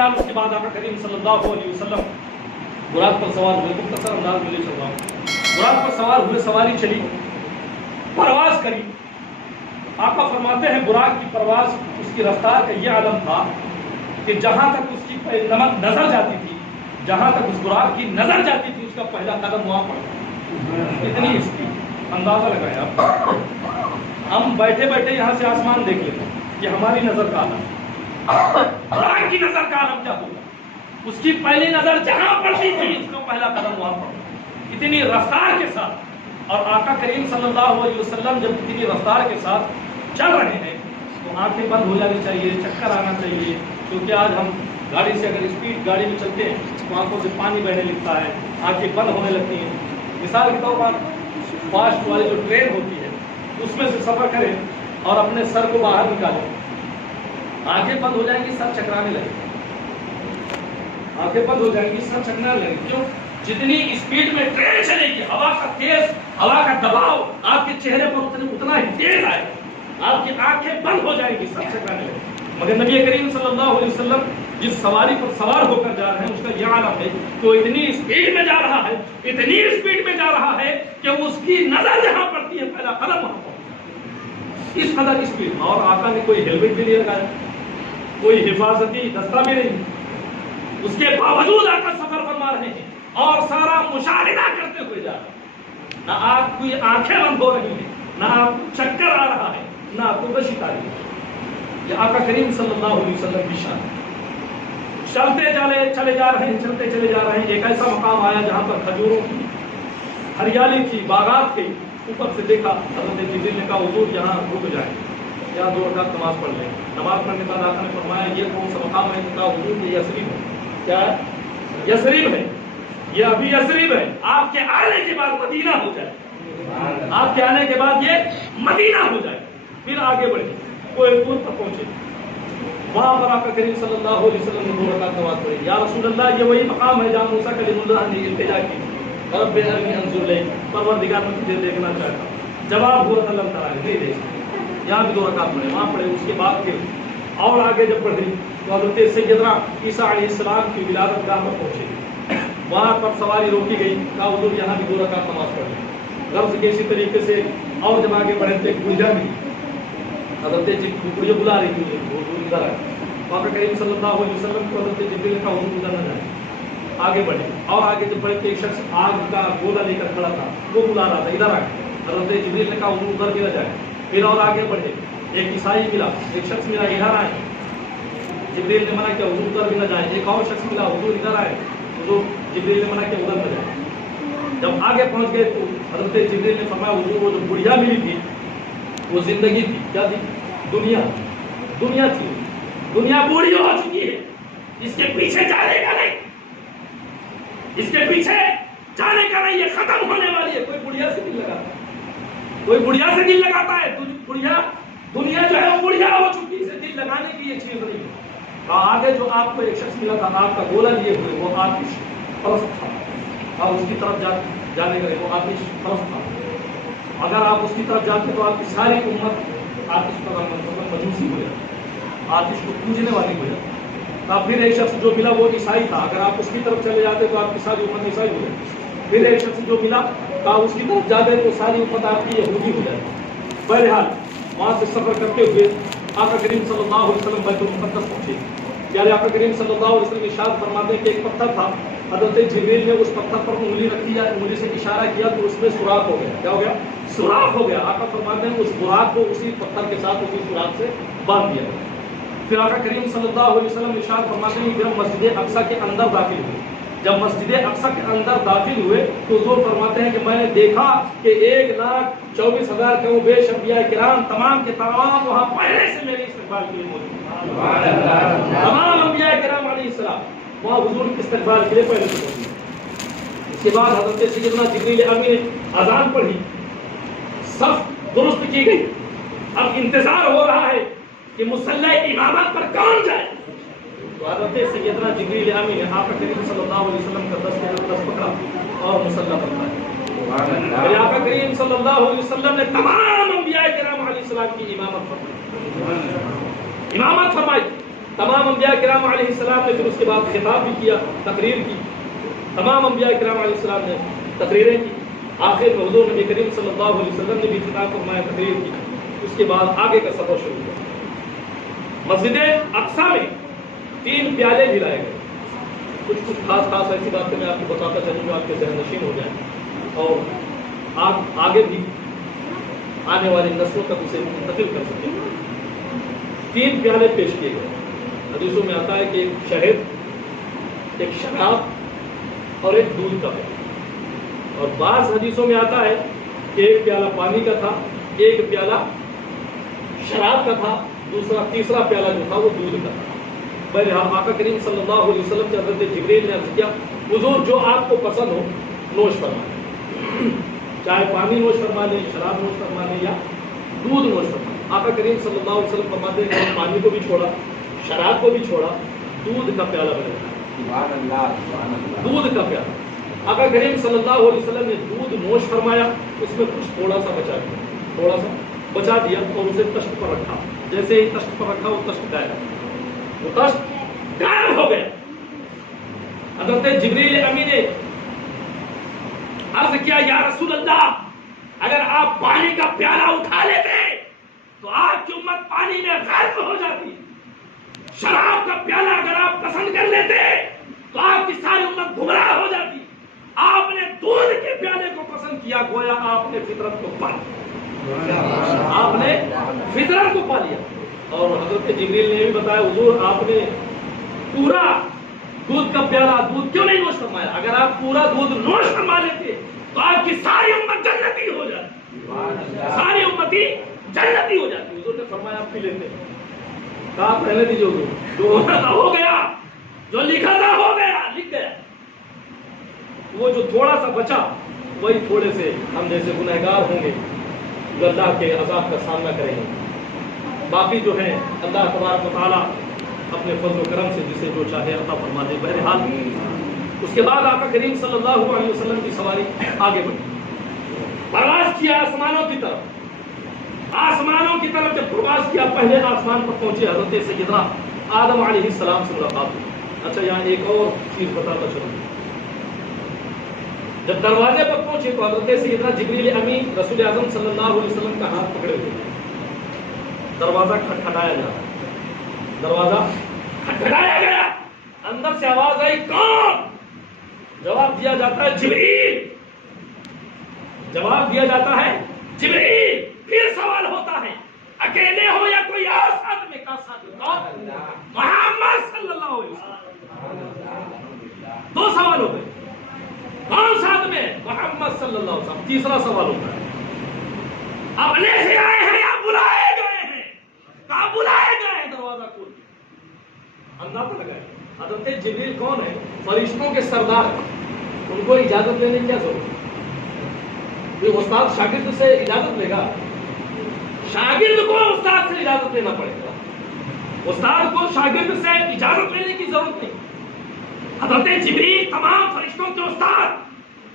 بہرحال اس کے بعد آقا کریم صلی اللہ علیہ وسلم براق پر سوار ہوئے. مختصر انداز میں لے چل رہا ہوں. براق پر سوار ہوئے, سواری چلی, پرواز کری. آقا فرماتے ہیں براق کی پرواز, اس کی رفتار کا یہ عالم تھا کہ جہاں تک اس کی نظر جاتی تھی, جہاں تک اس براق کی نظر جاتی تھی, اس کا پہلا قدم وہاں پڑتا. اتنی اس کی اندازہ لگایا. ہم بیٹھے بیٹھے یہاں سے آسمان دیکھ لیتے ہیں کہ ہماری نظر کا عالم, براق کی نظر کا عالم کیا ہوگا. اس کی پہلی نظر جہاں پڑتی تھی, اس کا پہلا قدم وہاں پڑتا. اتنی رفتار کے ساتھ. اور آقا کریم صلی اللہ علیہ وسلم جب اتنی رفتار کے ساتھ چل رہے ہیں تو آنکھیں بند ہو جانی چاہیے, چکر آنا چاہیے. کیونکہ آج ہم گاڑی سے اگر اسپیڈ گاڑی میں چلتے ہیں تو آنکھوں سے پانی بہنے لگتا ہے, آنکھیں بند ہونے لگتی ہیں. مثال کے طور پر فاسٹ والی جو ٹرین ہوتی ہے اس میں سے سفر کریں اور اپنے سر کو باہر نکالیں, آنکھیں بند ہو جائیں گی, سر چکرانے لگے, آنکھیں بند ہو جائیں گی, سر چکرانے لگے. کیوں؟ جتنی اسپیڈ میں ٹرین چلے گی, ہوا کا تیز, ہوا کا دباؤ آپ کے چہرے پر اتنا ہی تیز آئے, آپ کی آنکھیں بند ہو جائیں گی, سر چکرانے لگے. مگر نبی کریم صلی اللہ علیہ وسلم جس سواری پر سوار ہو کر جا رہے ہیں اس کا یہ عالم ہے کہ وہ اتنی اسپیڈ میں جا رہا ہے, اتنی اسپیڈ میں جا رہا ہے کہ اس کی نظر جہاں پڑتی ہے پہلا قدم وہاں پڑتا. اس قدر اسپیڈ. اور آقا نے کوئی ہیلمٹ بھی نہیں لگایا, کوئی حفاظتی دستہ بھی نہیں. اس کے باوجود آقا سفر فرما رہے ہیں اور سارا مشاہدہ کرتے ہوئے جا رہے ہیں. نہ آپ کوئی آنکھیں بند ہو رہی ہیں, نہ آپ کو چکر آ رہا ہے, نہ آپ کو بشی آ رہی ہے. یہ آقا کریم صلی اللہ علیہ وسلم کی شان. چلتے چلے جا رہے ہیں, چلتے چلے جا رہے ہیں. ایک ایسا مقام آیا جہاں پر کھجوروں کی ہریالی تھی, باغات تھی. اوپر سے دیکھا, حضرت جبریل نے کہا حضور یہاں رک جائیں, یہاں 2 رکعت نماز پڑھ لیں. نماز پڑھنے کے بعد آقا نے فرمایا یہ کون سا مقام ہے؟ کہا حضور یہ یثرب ہے. کیا ہے؟ یثرب ہے. یہ ابھی یثرب ہے, آپ کے آنے کے بعد مدینہ ہو جائے, آپ کے آنے کے بعد یہ مدینہ ہو جائے. پھر آگے بڑھے, کوئی پور پر پہنچے, وہاں پر آقا کریم صلی اللہ علیہ وسلم نے 2 رکعت نماز پڑھی. یا رسول اللہ یہ وہی مقام ہے جہاں موسیٰ کلیم اللہ نے التجا کی, رب ارنی انظر الیک, پروردگار میں تجھے دیکھنا چاہتا ہوں. جواب ہوا اللہ تعالیٰ نے نہیں دیکھ. یہاں بھی 2 رکعت پڑھے, وہاں پڑھے. اس کے بعد پھر اور آگے جب بڑھے تو حضرت سیدنا عیسیٰ علیہ السلام کی ولادت گاہ پر پہنچے. وہاں پر سواری روکی گئی, کہا حضور یہاں بھی 2 رکعت نماز پڑھے. غرض کے اسی طریقے سے اور جب آگے بڑھے تو ایک بڑھیا بھی, حضرت بڑھیا بلا رہی تھی حضور ادھر آئے. آقا کریم صلی اللہ علیہ وسلم کو حضرت جبریل نے کہا حضور ادھر نہ جائیں. آگے بڑھے اور آگے جب بڑھے تو ایک شخص آگ کا گولا لے کر کھڑا تھا, وہ بلا رہا تھا ادھر آئے. حضرت جبریل نے کہا حضور ادھر بھی نہ جائیں. پھر اور آگے بڑھے, ایک عیسائی ملا, ایک شخص ملا ادھر آئے. جبریل نے منع کیا حضور ادھر بھی نہ جائیں. ایک اور شخص ملا, حضور ادھر آئے. حضور جبریل نے منع کیا ادھر نہ جائیں. جب آگے پہنچ گئے تو حضرت جبریل نے فرمایا حضور وہ جو بڑھیا ملی تھی وہ زندگی تھی. کیا تھی؟ دنیا تھی. دنیا بوڑھی ہو چکی ہے, اس کے پیچھے جانے کا نہیں, اس کے پیچھے جانے کا نہیں, یہ ختم ہونے والی ہے. کوئی بڑھیا سے دل لگاتا ہے, کوئی بڑھیا سے دل لگاتا ہے. بڑھیا دنیا جو ہے وہ بڑھیا ہو چکی ہے, اسے دل لگانے کی یہ چیز نہیں ہے. آگے جو آپ کو ایک شخص ملا تھا, آپ کا گولا لیے ہوئے, وہ آتش پرست تھا. آپ اس کی طرف جانے کا, وہ آتش پرست تھا. اگر آپ اس کی طرف جاتے تو آپ کی ساری امت آتش پر مجوسی ہو جاتی, آتش کو پوجنے والی ہو جاتی. پھر ایک شخص جو ملا وہ عیسائی تھا, اگر آپ اس کی طرف چلے جاتے تو آپ کی ساری امت عیسائی ہو جاتی. پھر ایک شخص جو ملا اس کی طرف جاتے تو ساری امت آپ کی یہودی ہو جاتی. بہرحال وہاں سے سفر کرتے ہوئے آقا کریم صلی اللہ علیہ وسلم بیت المقدس پہنچے. یعنی آقا کریم صلی اللہ علیہ وسلم ارشاد فرماتے ہیں کہ ایک پتھر تھا, حضرت جبریل نے اس پتھر پر انگلی رکھی, انگلی سے اشارہ کیا تو اس میں سوراخ ہو گیا. کیا ہو گیا؟ سوراخ ہو گیا. آقا فرماتے ہیں اس براق کو اسی پتھر کے ساتھ اسی سوراخ سے باندھ دیا. پھر آقا کریم صلی اللہ علیہ وسلم ارشاد فرماتے ہیں کہ جب مسجد اقصی کے اندر داخل ہوئے, جب مسجد اقصی کے اندر داخل ہوئے تو حضور فرماتے ہیں کہ میں نے دیکھا کہ 1,24,000 کے وہ بیش انبیاء کرام تمام کے تمام وہاں پہلے سے میرے استقبال کے لیے موجود ہیں. تمام انبیاء کرام علیہ السلام وہاں حضور کے استقبال کے لیے پہلے سے موجود ہیں. اس کے بعد حضرت سیدنا جبریل امین نے اذان پڑھی, صف درست کی گئی. اب انتظار ہو رہا ہے کہ مصلی امامت پر کون جائے. تو حضرت سیدنا جبریل امین نے آقا کریم صلی اللہ علیہ وسلم کا دست پکڑا اور مصلی پر پائے. پھر آقا کریم صلی اللہ علیہ وسلم نے تمام انبیاء کرام علیہ السلام کی امامت فرمائی. تمام انبیاء کرام علیہ السلام نے پھر اس کے بعد خطاب بھی کیا، تقریر کی، تمام انبیاء کرام علیہ السلام نے تقریریں کی، آخر میں حضور نبی کریم صلی اللہ علیہ وسلم نے بھی خطاب فرمایا، تقریر کی، اس کے بعد آگے کا سفر شروع ہوا۔ مسجد اقصی میں 3 پیالے بھی لائے گئے۔ کچھ خاص ایسی باتیں میں آپ کو بتاتا چلوں جو آپ کے ذہن نشین ہو جائیں اور آگے بھی آنے والی نسلوں تک اسے منتقل کر سکیں۔ 3 پیالے پیش کیے گئے۔ حدیثوں میں آتا ہے کہ ایک شہد، ایک شراب اور ایک دودھ کا پیالہ، اور بعض حدیثوں میں آتا ہے کہ ایک پیالہ پانی کا تھا، ایک پیالہ شراب کا تھا، تیسرا پیالہ جو تھا وہ دودھ کا تھا۔ بہرحال آقا کریم صلی اللہ علیہ وسلم سے حضرت جبریل نے عرض کیا، حضور جو آپ کو پسند ہو نوش فرمائیں، چاہے پانی نوش فرما لیں، شراب نوش فرما لیں یا دودھ نوش فرما لیں۔ آقا کریم صلی اللہ علیہ وسلم فرماتے ہیں کہ پانی کو بھی چھوڑا، شراب کو بھی چھوڑا، دودھ کا پیالہ بنایا، دودھ کا پیالہ۔ آقا کریم صلی اللہ علیہ وسلم نے دودھ نوش فرمایا، اس میں کچھ تھوڑا سا بچا دیا اور اسے تشت پر رکھا۔ جیسے ہی تشت پر رکھا وہ تشت غائب ہو گیا۔ حضرت جبریل امی نے عرض کیا، یا رسول اللہ، اگر آپ پانی کا پیالہ اٹھا لیتے تو آپ کی امت پانی میں غرق ہو جاتی، شراب کا پیالہ اگر آپ پسند کر لیتے تو آپ کی ساری امت گمراہ ہو جاتی۔ آپ نے دودھ کے پیالے کو پسند کیا، گویا آپ نے فطرت کو پا لیا، آپ نے فطرت کو پا لیا۔ اور حضرت جبریل نے بھی بتایا، حضور آپ نے پورا دودھ کا پیالہ دودھ کیوں نہیں نوش فرمایا؟ اگر آپ پورا دودھ نوش فرما لیتے تو آپ کی ساری امت جنتی ہو جاتی، ساری امتی جنتی ہو جاتی۔ حضور نے فرمایا آپ پی لیتے، کہا پہلے دیجیے حضور، جو ہونا تھا ہو گیا، جو لکھا تھا ہو گیا، لکھ گیا۔ وہ جو تھوڑا سا بچا، وہی تھوڑے سے ہم جیسے گنہگار ہوں گے جو اللہ کے عذاب کا سامنا کریں گے۔ باقی جو ہیں اللہ تبارک و تعالیٰ اپنے فضل و کرم سے جسے جو چاہے عطا فرما دے۔ بہرحال اس کے بعد آقا کریم صلی اللہ علیہ وسلم کی سواری آگے بڑھی، پرواز کیا آسمانوں کی طرف۔ آسمانوں کی طرف جب پرواز کیا، پہلے آسمان پر پہنچے، حضرت سیدنا آدم علیہ السلام سے ملاقات ہوئی۔ اچھا یہاں ایک اور چیز بتاتا چلوں، جب دروازے پر پہنچے تو حضرت سیدنا جبریل امین رسول اعظم صلی اللہ علیہ وسلم کا ہاتھ پکڑے ہوئے، دروازہ کھٹکھٹایا جا رہا، دروازہ کھٹکھٹایا گیا، اندر سے آواز آئی، کون؟ جواب دیا جاتا ہے جبریل، جواب دیا جاتا ہے جبریل۔ پھر سوال ہوتا ہے، اکیلے ہو یا کوئی اور ساتھ میں؟ کا ساتھ میں؟ محمد صلی اللہ علیہ وسلم۔ 2 سوال ہو گئے، کون ساتھ میں؟ محمد صلی اللہ علیہ وسلم۔ تیسرا سوال ہوتا ہے، اپنے سے آئے ہیں یا بلائے گئے ہیں؟ کہاں بلائے گئے ہیں؟ دروازہ کھول دیا، اندازہ لگائے۔ حضرت جبریل کون ہے؟ فرشتوں کے سردار، ان کو اجازت لینے کی کیا ضرورت ہے؟ کوئی استاد شاگرد سے اجازت لے گا؟ شاگرد کو استاد سے اجازت لینا پڑے گا، استاد کو شاگرد سے اجازت لینے کی ضرورت نہیں۔ حضرت جبریل تمام فرشتوں کے استاد،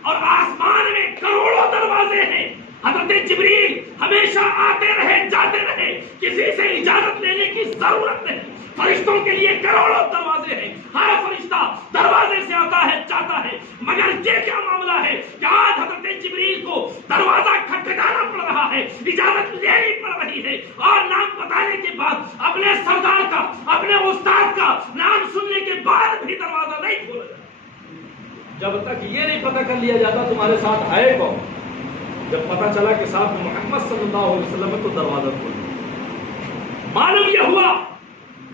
اور آسمان میں کروڑوں دروازے ہیں، حضرت جبریل ہمیشہ آتے رہے جاتے رہے، کسی سے اجازت لینے کی ضرورت نہیں۔ فرشتوں کے لیے کروڑوں دروازے ہیں، ہر فرشتہ دروازے سے آتا ہے جاتا ہے، مگر یہ کیا معاملہ ہے کہ آج حضرت جبریل کو دروازہ کھٹکھٹانا پڑ رہا ہے، اجازت لینی پڑ رہی ہے، اور نام بتانے کے بعد، اپنے سردار کا، اپنے استاد کا نام سننے کے بعد بھی دروازہ نہیں کھولا جاتا جب تک یہ نہیں پتہ کر لیا جاتا تمہارے ساتھ ہے کون۔ جب پتہ چلا کہ ساتھ میں محمد صلی اللہ علیہ وسلم ہے تو دروازہ کھولا۔ معلوم یہ ہوا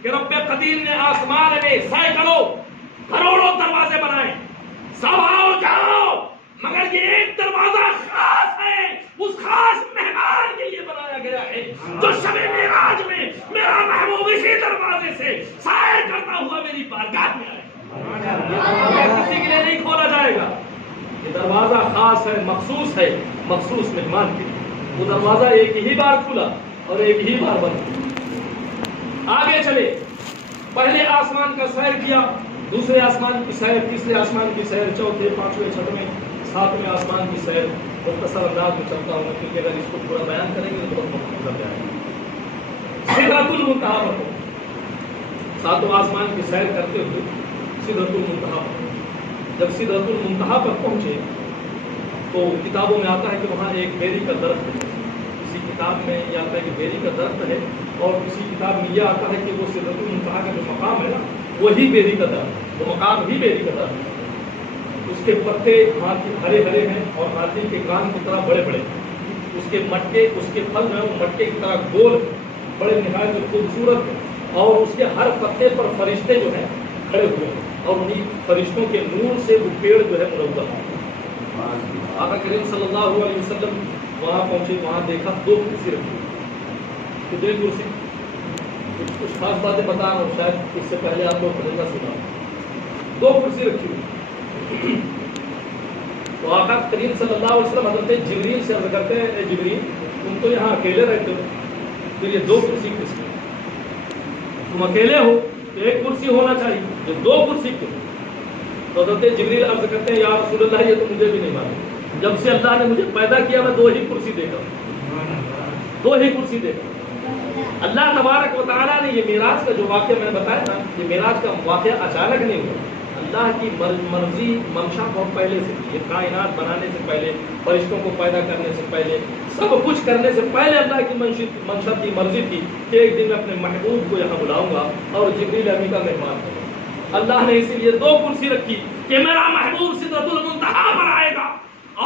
کہ رب قدیر نے آسمان میں سینکڑوں کروڑوں دروازے بنائے، سب آؤ جاؤ، مگر یہ ایک دروازہ خاص ہے، اس خاص مہمان کے لیے بنایا گیا ہے، جو شب معراج میں میرا محبوب اسی دروازے سے سائر کرتا ہوا میری بارگاہ میں آئے۔ کسی کے لیے نہیں کھولا جائے گا، یہ دروازہ خاص ہے، مخصوص مہمان کے لیے۔ وہ دروازہ ایک ہی بار کھلا اور ایک ہی بار بند۔ آگے چلے، پہلے آسمان کا سیر کیا، دوسرے آسمان کی سیر، تیسرے آسمان کی سیر، چوتھے، پانچویں، چھٹویں، ساتویں آسمان کی سیر۔ مختصر انداز میں چلتا ہوں کیونکہ اگر اس کو پورا بیان کریں گے تو بہت مختصر بیان ہے۔ سدرۃ المنتہا پر، ساتوں آسمان کی سیر کرتے ہوئے سدرۃ المنتہا پر، جب سدرۃ المنتہا پر پہنچے تو کتابوں میں آتا ہے کہ وہاں ایک بیری کا درخت ہے، کسی کتاب میں یہ آتا ہے کہ بیری کا درخت ہے، اور کسی کتاب میں یہ آتا ہے کہ وہ سدرۃ المنتہا کا جو مقام ہے نا وہی بیری کا درخت ہے، وہ مقام ہی بیری کا درخت ہے۔ اس کے پتے ہاتھی ہرے ہرے ہیں اور ہاتھی کے کان کی طرح بڑے بڑے ہیں، اس کے مٹکے، اس کے پھل جو ہے وہ مٹکے کی طرح گول بڑے نہایت خوبصورت ہیں، اور اس کے ہر پتے پر فرشتے جو ہیں کھڑے ہوئے ہیں، اور انہیں فرشتوں کے نور سے وہ پیڑ جو ہے منور ہے۔ آقا کریم صلی اللہ علیہ وسلم وہاں پہنچے، وہاں دیکھا 2 کرسی رکھی ہوئی، تو 2 کرسی، کچھ خاص باتیں بتا رہا ہوں، شاید اس سے پہلے آپ لوگ خریدنا سنا، 2 کرسی رکھی ہوئی۔ تو آقا کریم صلی اللہ علیہ وسلم حضرت جبریل سے عرض کرتے ہیں، اے جبریل تم تو یہاں اکیلے رہتے ہو، تو یہ 2 کرسی کس کی؟ تم اکیلے ہو تو 1 کرسی ہونا چاہیے، جو 2 کرسی کیوں؟ تو حضرت جبریل عرض کرتے ہیں یا رسول اللہ یہ تو مجھے بھی نہیں معلوم، جب سے اللہ نے مجھے پیدا کیا میں 2 ہی کرسی دیکھا، 2 ہی کرسی دیکھا۔ اللہ تبارک و تعالیٰ نے یہ معراج کا جو واقعہ میں نے بتایا نا، یہ معراج کا واقعہ اچانک نہیں ہوا، اللہ کی مرضی منشا بہت پہلے سے تھی، یہ کائنات بنانے سے پہلے، فرشتوں کو پیدا کرنے سے پہلے، سب کچھ کرنے سے پہلے اللہ کی منشا کی مرضی تھی کہ ایک دن میں اپنے محبوب کو یہاں بلاؤں گا اور جبریل امین کا مہمان ہوگا۔ اللہ نے اسی لیے 2 کرسی رکھی کہ میرا محبوب سدرۃ المنتہا پر آئے گا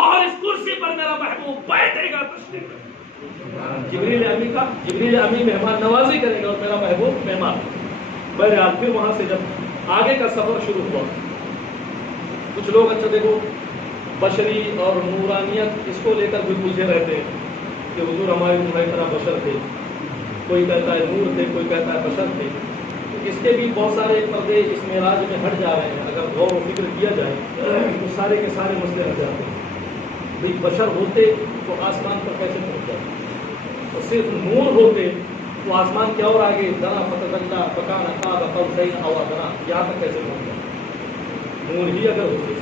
اور اس کرسی پر میرا محبوب بیٹھے گا، تشریف رکھے گا۔ جبریل امین مہمان نوازی کرے گا اور میرا محبوب مہمان۔ بہرحال پھر وہاں سے جب آگے کا سفر شروع ہوا، کچھ لوگ اچھا دیکھو بشری اور نورانیت اس کو لے کر بھی الجھے رہتے ہیں کہ حضور ہماری تمہاری طرح بشر تھے، کوئی کہتا ہے نور تھے، کوئی کہتا ہے بشر تھے، اس کے بھی بہت سارے پردے اس معراج میں ہٹ جا رہے ہیں۔ اگر غور و فکر کیا جائے تو سارے کے سارے مسئلے ہٹ جاتے ہیں۔ بھئی بشر ہوتے تو آسمان پر کیسے پہنچ جاتے، اور صرف نور ہوتے تو آسمان کیا اور آگے دنا فتدلّا فکان قاب قوسین او ادنیٰ، یہاں تک کیسے پہنچ جاتے؟ نور ہی اگر ہوتے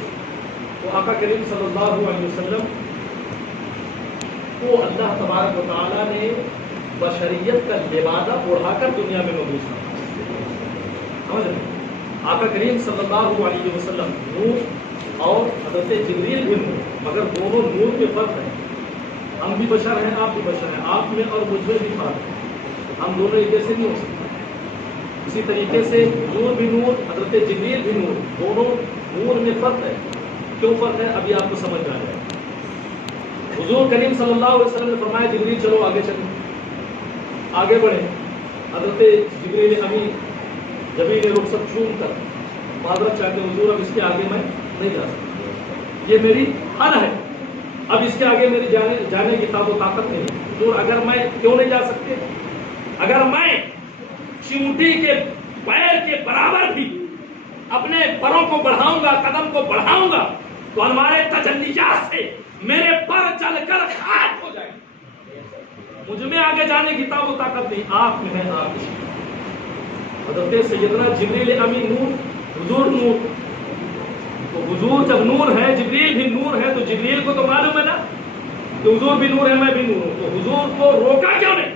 تو آقا کریم صلی اللہ علیہ وسلم کو اللہ تبارک و تعالیٰ نے بشریت کا لبادہ اڑا کر دنیا میں مبعوث کیا۔ آقا کریم صلی اللہ علیہ وسلم نور اور حضرت جبریل بھی نور، مگر دونوں نور کے فرق ہیں۔ ہم بھی بشر ہیں، آپ بھی بشر ہیں، آپ میں اور مجھ میں بھی فرق ہے، ہم دونوں ایک جیسے نہیں ہو سکتے۔ اسی طریقے سے حضور بھی نور، حضرت جبریل بھی نور، دونوں نور میں فرق ہے۔ کیوں فرق ہے ابھی آپ کو سمجھ میں آ جائے۔ حضور کریم صلی اللہ علیہ وسلم نے فرمایا جبریل چلو آگے چلیں، آگے بڑھیں۔ حضرت جبریل امین جبریل رخصت چوم کر معذرت چاہتے حضور اب اس کے آگے میں نہیں جا سکتا، یہ میری حد ہے، اب اس کے آگے میری جانے کی طاقت و طاقت نہیں۔ حضور اگر میں کیوں نہیں جا سکتے؟ اگر میں چیونٹی کے پیر کے برابر بھی اپنے پروں کو بڑھاؤں گا، قدم کو بڑھاؤں گا تو ہمارے تجلیات سے میرے پر چل کر خاک ہو جائیں گے۔ مجھ میں آگے جانے کی طاقت و طاقت نہیں، آپ میں ہے، آپ میں۔ حضرت سیدنا جبریل امین نور، حضور نور، تو حضور جب نور ہے، جبریل بھی نور ہے، تو جبریل کو تو معلوم ہے نا کہ حضور بھی نور ہے، میں بھی نور ہوں، تو حضور کو روکا کیوں نہیں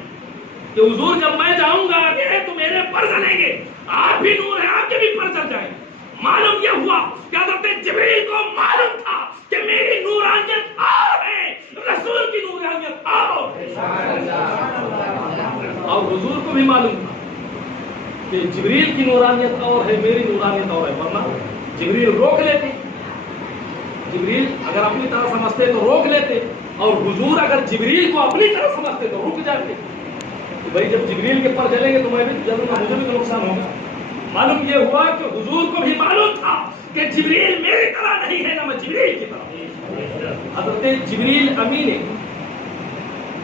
کہ حضور جب میں جاؤں گا آگے تو میرے پر چلیں گے، آپ بھی نور ہیں، آپ کے بھی پر چل جائیں گے۔ معلوم یہ ہوا کہ حضرت جبریل کو معلوم تھا کہ میری نورانیت اور ہے، رسول کی نورانیت اور ہے، اور حضور کو بھی معلوم تھا کہ جبریل کی نورانیت اور ہے، میری نورانیت اور ہے، ورنہ جبریل روک لیتے، جبریل اگر اپنی طرح سمجھتے تو روک لیتے، اور حضور اگر جبریل کو اپنی طرح سمجھتے تو رک جاتے کہ بھائی جب جبریل کے پر چلیں گے تو میں بھی ضرور، مجھے بھی تو نقصان ہوگا۔ معلوم یہ ہوا کہ حضور کو بھی معلوم تھا کہ جبریل میری طرح نہیں ہے، نہ میں جبریل کی طرح۔ حضرت جبریل امین،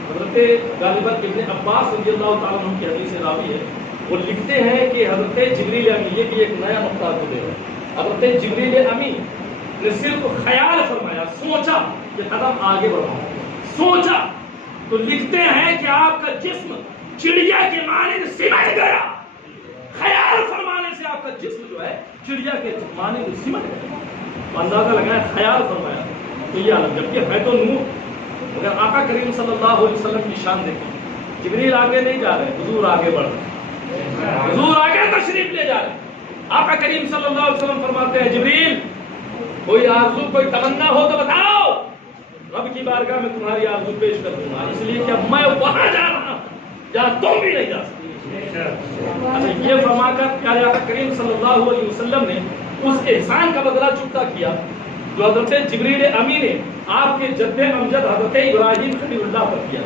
حضرت غالباً ابن عباس رضی اللہ تعالیٰ عنہ کی حدیث راوی ہے، وہ لکھتے ہیں کہ حضرت جبریل امین، یہ بھی ایک نیا نقطہ کو دے رہا ہے، حضرت جبریل امین نے صرف خیال فرمایا، سوچا کہ قدم آگے بڑھاؤ، سوچا تو لکھتے ہیں کہ آپ کا جسم چڑیا کے مانند سمٹ گیا، خیال فرمانے سے آپ کا جسم جو ہے چڑیا کے مانند سمٹ گیا، تو اندازہ لگایا خیال فرمایا تو یہ عالم، جبکہ ہے تو نور۔ مگر آقا کریم صلی اللہ علیہ وسلم کی شان دیکھیں، جبریل آگے نہیں جا رہے، حضور آگے بڑھ رہے ہیں، حضور آگے تشریف لے جا رہے. آقا کریم صلی اللہ علیہ وسلم فرماتے ہیں جبریل کوئی آرزو کوئی تمنا ہو تو بتاؤ، رب کی بارگاہ میں تمہاری آرزو پیش کر دوں گا، اس لیے کہ میں وہاں جا رہا ہوں جہاں تم بھی نہیں جا سکتے. اچھا یہ فرما کر پیارے آقا کریم صلی اللہ علیہ وسلم نے اس احسان کا بدلہ چکتا کیا جو حضرت جبریل امی نے آپ کے جد امجد حضرت ابراہیم خلیل اللہ پر کیا.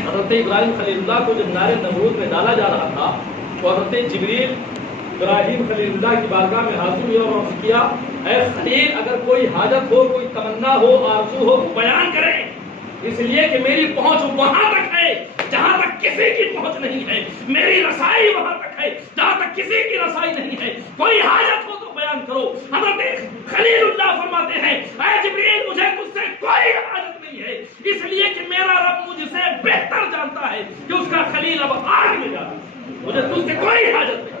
حضرت ابراہیم خلیل اللہ کو جب نار نمرود میں ڈالا جا رہا تھا تو حضرت جبریل ابراہیم خلیل اللہ کی بارگاہ میں حاضر ہوئے اور عرض کیا اے خلیل اگر کوئی حاجت ہو کوئی تمنا ہو آرزو ہو بیان کریں، اس لیے کہ میری پہنچ وہاں تک ہے جہاں تک کسی کی پہنچ نہیں ہے، میری رسائی وہاں تک ہے جہاں تک کسی کی رسائی نہیں ہے، کوئی حاجت ہو تو بیان کرو. حضرت خلیل اللہ فرماتے ہیں اے جبریل مجھے تجھ سے کوئی حاجت نہیں ہے، اس لیے کہ میرا رب مجھ سے بہتر جانتا ہے کہ اس کا خلیل اب آگ میں جاتا ہے، مجھے تجھ سے کوئی حاجت نہیں.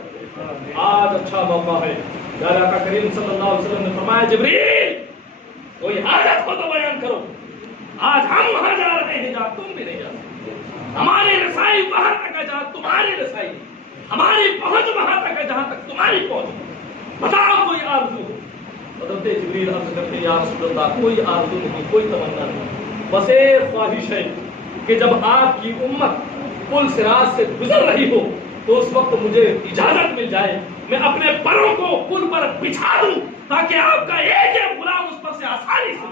آج اچھا موقع ہے، پیارے آقا کریم صلی اللہ علیہ وسلم نے فرمایا جبریل کوئی حاجت ہو تو بیان کرو، آج ہم وہاں جا رہے ہیں جہاں تم بھی نہیں جا سکتے، ہماری رسائی وہاں تک ہے جہاں تمہاری رسائی، ہماری پہنچ وہاں تک ہے جہاں تک تمہاری پہنچ، بتاؤ کوئی آرزو ہو. حضرت جبریل عرض کرتے ہیں یا رسول اللہ کوئی آرزو نہیں کوئی تمنا نہیں، بس ایک خواہش ہے کہ جب آپ کی امت پل صراط سے گزر رہی ہو تو اس وقت مجھے اجازت مل جائے میں اپنے پروں کو پل پر بچھا دوں تاکہ آپ کا ایک ایک غلام اس پر سے آسانی سے.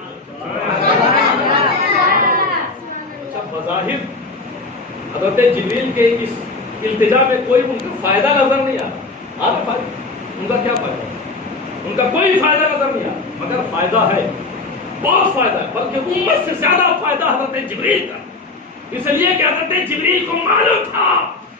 اچھا بظاہر حضرت جبریل کے اس التجا میں کوئی ان کا فائدہ نظر نہیں آتا، ان کا کیا فائدہ، ان کا کوئی فائدہ نظر نہیں آتا، مگر فائدہ ہے، بہت فائدہ ہے، بلکہ امت سے زیادہ فائدہ حضرت جبریل کا، اس لیے کہ حضرت جبریل کو معلوم تھا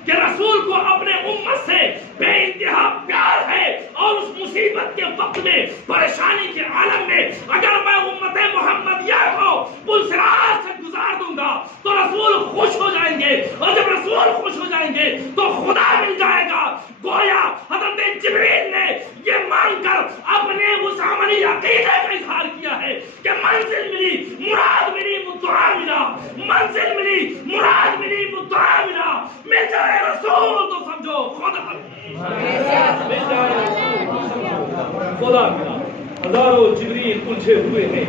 کہ رسول کو اپنے امت سے بے انتہا پیار ہے اور اس مصیبت کے وقت میں پریشانی کے عالم میں اگر میں امت محمدیہ کو پل صراط سے گزار دوں گا تو رسول خوش ہو جائیں گے، اور جب رسول خوش ہو جائیں گے تو خدا مل جائے گا. گویا حضرت جبریل نے یہ مان کر اپنے اس عملی عقیدے کا اظہار کیا ہے کہ منزل ملی مراد ملی مدعا ملا، منزل ملی مراد ملی مدعا ملا، مل جائے رسول تو سمجھو خدا مل جائے رسول تو سمجھو خدا ملا. ہزاروں جبریل الجھے ہوئے ہیں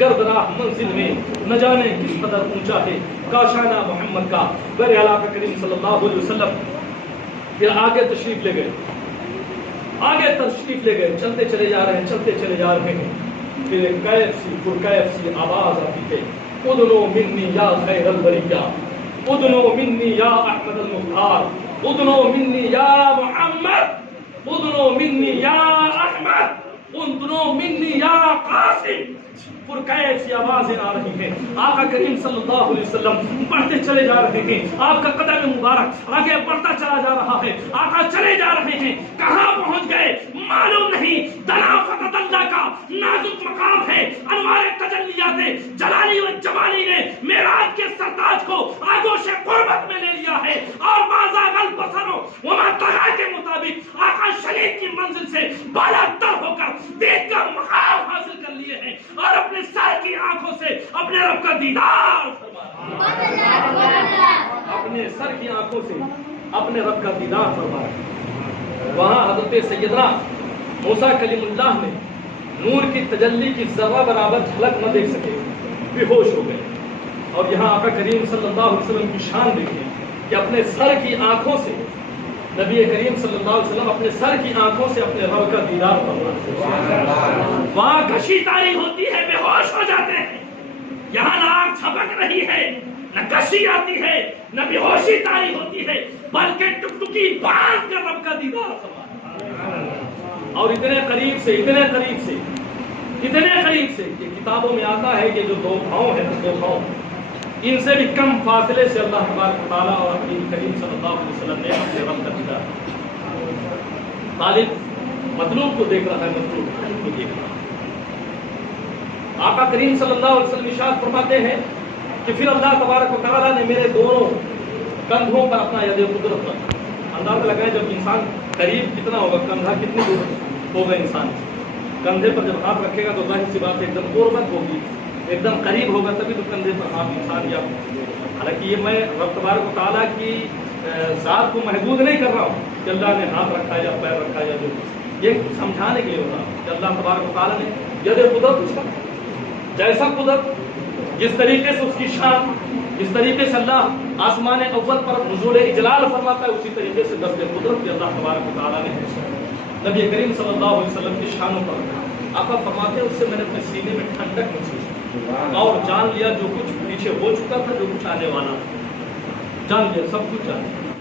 گردراہ منزل میں، نہ جانے کس قدر اونچا ہے کاشانہ محمد کا. بر علاقہ کریم صلی اللہ علیہ وسلم پھر آگے تشریف لے گئے، آگے تشریف لے گئے، چلتے چلے جا رہے ہیں، چلتے چلے جا رہے ہیں. پھر کیف سی پرکیف سی آواز آتی ہے ادنو منی یا خیر البریہ، ادنو منی یا احمد المختار، ادنو منی یا محمد، ادنو منی یا احمد، ادنو منی یا قاسم. پرکیف سی آوازیں آ رہی ہیں. آقا کریم صلی اللہ علیہ وسلم بڑھتے چلے جا رہے ہیں، آپ کا قدم مبارک آگے بڑھتا چلا جا رہا ہے. آقا چلے جا رہے ہیں، کہاں پہنچ گئے معلوم نہیں. دلافت اللہ کا نازک مقام ہے، انوار تجلیات جلالی و جمالی نے معراج کے سرتاج کو آگوش قربت میں لے لیا ہے، اور بازاغ البصر وما طغى کے مطابق آقا شریف کی منزل سے بالا تر ہو کر دیکھ کا مقام حاصل کر لیے ہیں، اور اپنے سر کی آنکھوں سے اپنے رب کا دیدار فرما رہے ہیں، اپنے سر کی آنکھوں سے اپنے رب کا دیدار فرما رہے ہیں. وہاں حضرت سیدنا موسیٰ کلیم اللہ نے نور کی تجلی کی ذرہ برابر جھلک نہ دیکھ سکے، بے ہوش ہو گئے. اور یہاں آقا کریم صلی اللہ علیہ وسلم کی شان دیکھیں کہ اپنے سر کی آنکھوں سے نبی کریم صلی اللہ علیہ وسلم اپنے سر کی آنکھوں سے اپنے رب کا دیدار فرماتے ہیں. وہاں گشی تاری ہوتی ہے، بے ہوش ہو جاتے ہیں. یہاں نہ آنکھ چھپک رہی ہے، نہ گشی آتی ہے، نہ بے ہوشی تاری ہوتی ہے، بلکہ ٹکٹکی باندھ کر رب کا دیدار فرماتے ہیں. اور اتنے قریب سے اتنے قریب سے اتنے قریب سے کہ کتابوں میں آتا ہے کہ جو دو پاؤں ہیں، دو پاؤں ان سے بھی کم فاصلے سے اللہ تبارک و تعالیٰ اور اپنے کریم صلی اللہ علیہ وسلم نے اپنے رب کا دیدار. طالب مطلوب کو دیکھ رہا ہے، مطلوب کو دیکھ رہا ہے. آقا کریم صلی اللہ علیہ وسلم ارشاد فرماتے ہیں کہ پھر اللہ تبارک و تعالیٰ نے میرے دونوں کندھوں پر اپنا ید قدرت رکھا. اندازہ لگائیں جب انسان قریب کتنا ہوگا، کندھا کتنی دور ہوگا انسان، کندھے پر جب ہاتھ رکھے گا تو ظاہر سی بات ہے ایک دم قربت ہوگی، ایک دم قریب ہوگا، تبھی تو کندھے پر ہاتھ انسان یا. حالانکہ یہ میں رب تبارک و تعالیٰ کی ذات کو محدود نہیں کر رہا ہوں کہ اللہ نے ہاتھ رکھا یا پیر رکھا یا جو یہ سمجھانے کے لیے ہو رہا ہوں کہ اللہ تبارک و تعالیٰ نے ید قدرت اس کا جیسا قدرت جس طریقے سے اس کی شان جس طریقے سے اللہ آسمان اول پر نزول اجلال فرماتا ہے اسی طریقے سے دست قدرت بھی اللہ تبارک و تعالیٰ نے نبی کریم صلی اللہ علیہ وسلم کی شانوں پر آقا فرماتے ہیں اس سے میں نے اپنے سینے میں ٹھنڈک محسوس کی اور جان لیا جو کچھ پیچھے ہو چکا تھا جو کچھ آنے والا تھا جان لیا سب کچھ جان لیا